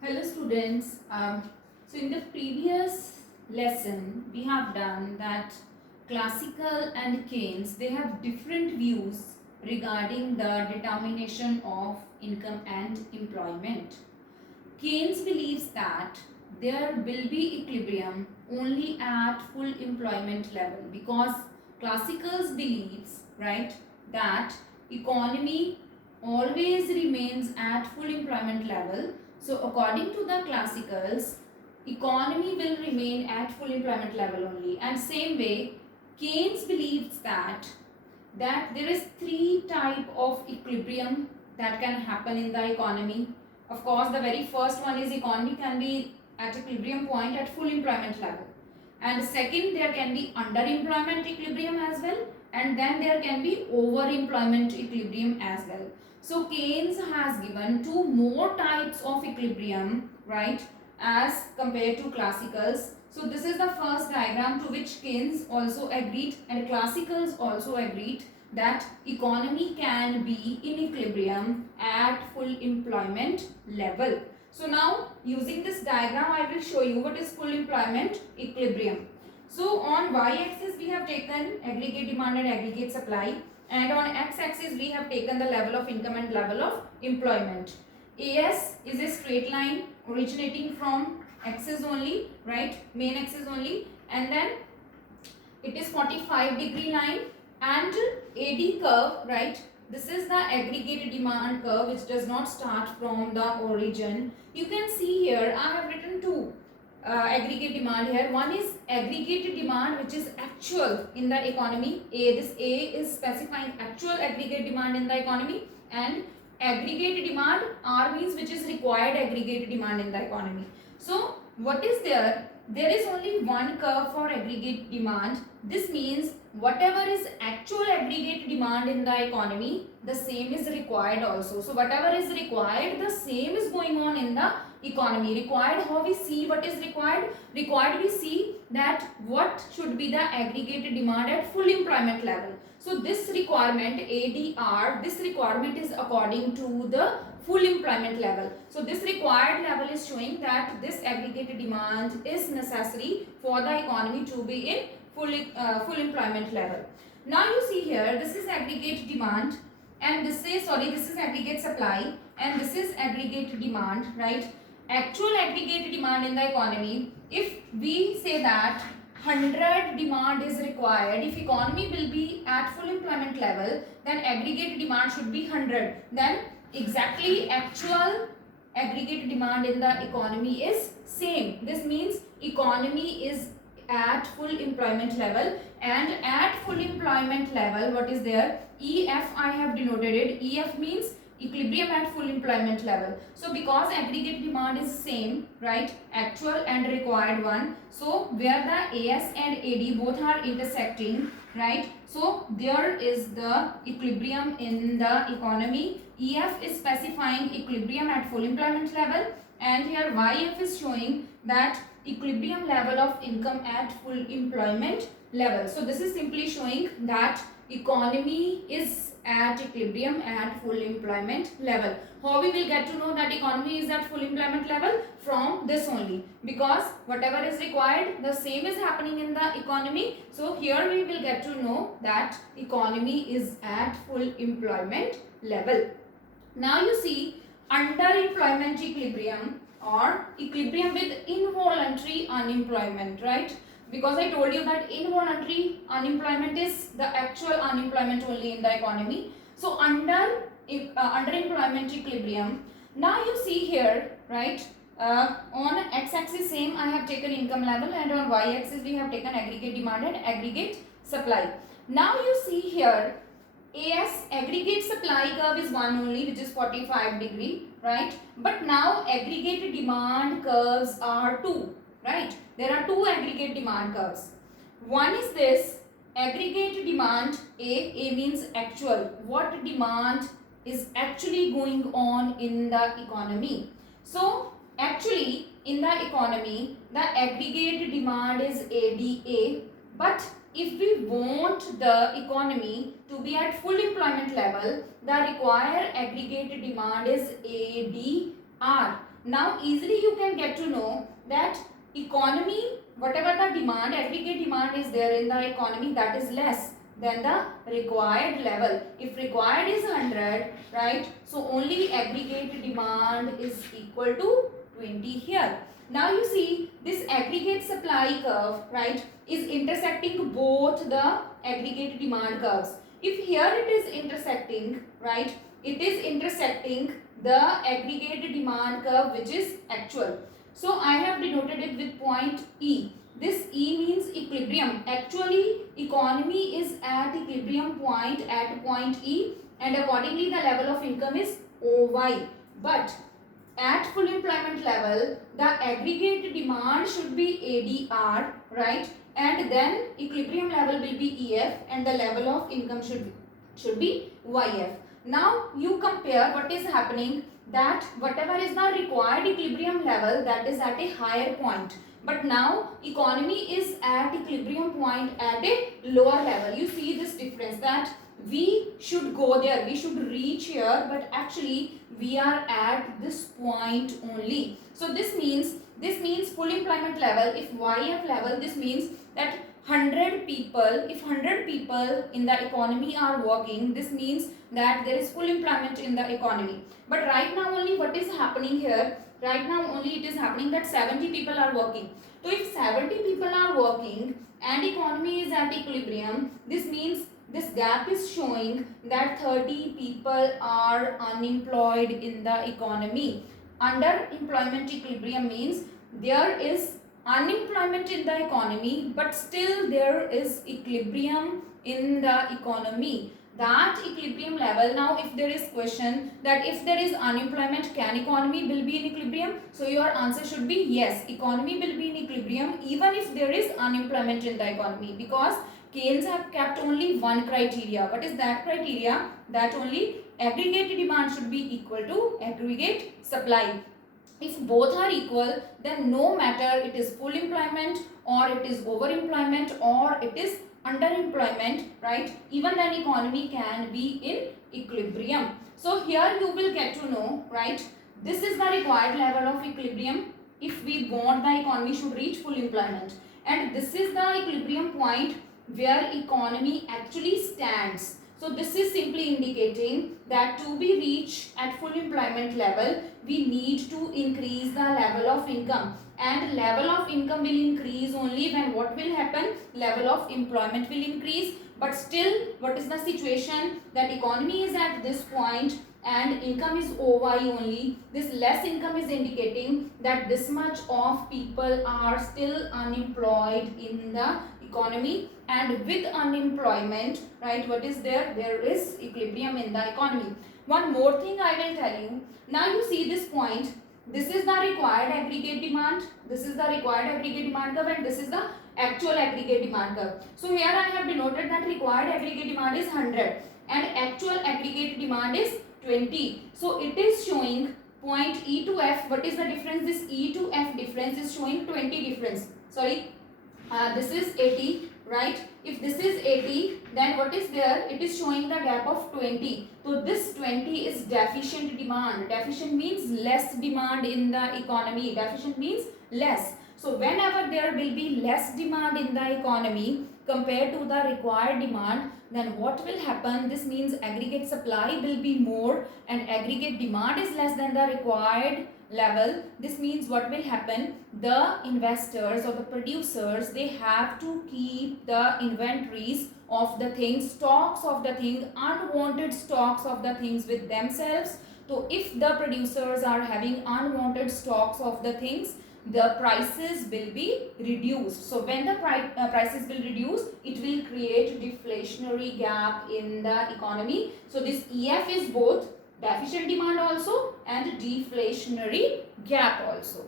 Hello students. So in the previous lesson we have done that classical and Keynes, they have different views regarding the determination of income and employment. Keynes believes that there will be equilibrium only at full employment level, because classicals believes, right, that economy always remains at full employment level. So according to the classicals, economy will remain at full employment level only, and same way Keynes believes that there is three type of equilibrium that can happen in the economy. Of course, the very first one is economy can be at equilibrium point at full employment level, and second, there can be underemployment equilibrium as well, and then there can be overemployment equilibrium as well. So Keynes has given two more types of equilibrium, right, as compared to classicals. So this is the first diagram to which Keynes also agreed and classicals also agreed that economy can be in equilibrium at full employment level. So now using this diagram I will show you what is full employment equilibrium. So on y-axis we have taken aggregate demand and aggregate supply, and on x-axis we have taken the level of income and level of employment. AS is a straight line originating from axis only, right, main axis only, and then it is 45-degree line, and AD curve, right, this is the aggregate demand curve which does not start from the origin. You can see here I have written two aggregate demand here. One is aggregate demand which is actual in the economy. This A is specifying actual aggregate demand in the economy, and aggregate demand R means which is required aggregate demand in the economy. So what is there? There is only one curve for aggregate demand. This means whatever is actual aggregate demand in the economy, the same is required also. So whatever is required, the same is going on in the economy. Required, how we see what is required? Required, we see that what should be the aggregate demand at full employment level. So this requirement ADR, this requirement is according to the full employment level. So this required level is showing that this aggregate demand is necessary for the economy to be in full employment level. Now you see here, this is aggregate demand, and this is aggregate supply, and this is aggregate demand, right? Actual aggregate demand in the economy, if we say that 100 demand is required, if economy will be at full employment level, then aggregate demand should be 100. Then exactly actual aggregate demand in the economy is same. This means economy is at full employment level, and at full employment level what is there? EF I have denoted it. EF means equilibrium at full employment level. So because aggregate demand is same, right, actual and required one, so where the AS and AD both are intersecting, right, so there is the equilibrium in the economy. EF is specifying equilibrium at full employment level, and here YF is showing that equilibrium level of income at full employment level. So this is simply showing that economy is at equilibrium at full employment level. How we will get to know that economy is at full employment level? From this only, because whatever is required, the same is happening in the economy. So here we will get to know that economy is at full employment level. Now you see underemployment equilibrium or equilibrium with involuntary unemployment, right? Because I told you that involuntary unemployment is the actual unemployment only in the economy. So underemployment equilibrium. Now you see here, right? On x-axis same I have taken income level, and on y-axis we have taken aggregate demand and aggregate supply. Now you see here AS aggregate supply curve is one only, which is 45-degree, right? But now aggregate demand curves are two, right? There are two aggregate demand curves. One is this aggregate demand A means actual, what demand is actually going on in the economy. So actually in the economy the aggregate demand is ADA, but if we want the economy to be at full employment level, the required aggregate demand is ADR. Now easily you can get to know that economy, whatever the demand, aggregate demand is there in the economy, that is less than the required level. If required is 100, right, so only aggregate demand is equal to 20 here. Now you see this aggregate supply curve, right, is intersecting both the aggregate demand curves. If here it is intersecting, right, it is intersecting the aggregate demand curve which is actual. So I have denoted it with point E. This E means equilibrium. Actually economy is at equilibrium point at point E, and accordingly the level of income is OY. But at full employment level, the aggregate demand should be ADR, right? And then equilibrium level will be EF, and the level of income should be YF. Now you compare what is happening, that whatever is the required equilibrium level, that is at a higher point. But now economy is at equilibrium point at a lower level. You see this difference, that we should go there, we should reach here, but actually we are at this point only. So this means full employment level, if YF level, this means that 100 people, if 100 people in the economy are working, this means that there is full employment in the economy. But right now only what is happening here, right now only it is happening that 70 people are working. So if 70 people are working and economy is at equilibrium, this means this gap is showing that 30 people are unemployed in the economy. Underemployment equilibrium means there is unemployment in the economy, but still there is equilibrium in the economy. That equilibrium level, now if there is question that if there is unemployment, can economy will be in equilibrium? So your answer should be yes, economy will be in equilibrium even if there is unemployment in the economy, because Keynes have kept only one criteria. What is that criteria? That only aggregate demand should be equal to aggregate supply. If both are equal, then no matter it is full employment or it is overemployment or it is underemployment, right, even then economy can be in equilibrium. So here you will get to know, right, this is the required level of equilibrium if we want the economy should reach full employment, and this is the equilibrium point where economy actually stands. So this is simply indicating that to be reached at full employment level, we need to increase the level of income, and level of income will increase only when what will happen, level of employment will increase. But still what is the situation, that economy is at this point and income is OY only. This less income is indicating that this much of people are still unemployed in the economy, and with unemployment, right, what is there, there is equilibrium in the economy. One more thing I will tell you. Now you see this point, this is the required aggregate demand, this is the required aggregate demand curve, and this is the actual aggregate demand curve. So here I have denoted that required aggregate demand is 100 and actual aggregate demand is 20. So it is showing point E to F. What is the difference? This E to F difference is showing 20 difference. Sorry, this is 80, right? If this is 80, then what is there? It is showing the gap of 20. So this 20 is deficient demand. Deficient means less demand in the economy. Deficient means less. So whenever there will be less demand in the economy compared to the required demand, then what will happen? This means aggregate supply will be more and aggregate demand is less than the required level. This means what will happen, the investors or the producers, they have to keep the inventories of the things, stocks of the thing, unwanted stocks of the things with themselves. So if the producers are having unwanted stocks of the things, the prices will be reduced. So when the prices will reduce, it will create deflationary gap in the economy. So this EF is both deficient demand also and deflationary gap also.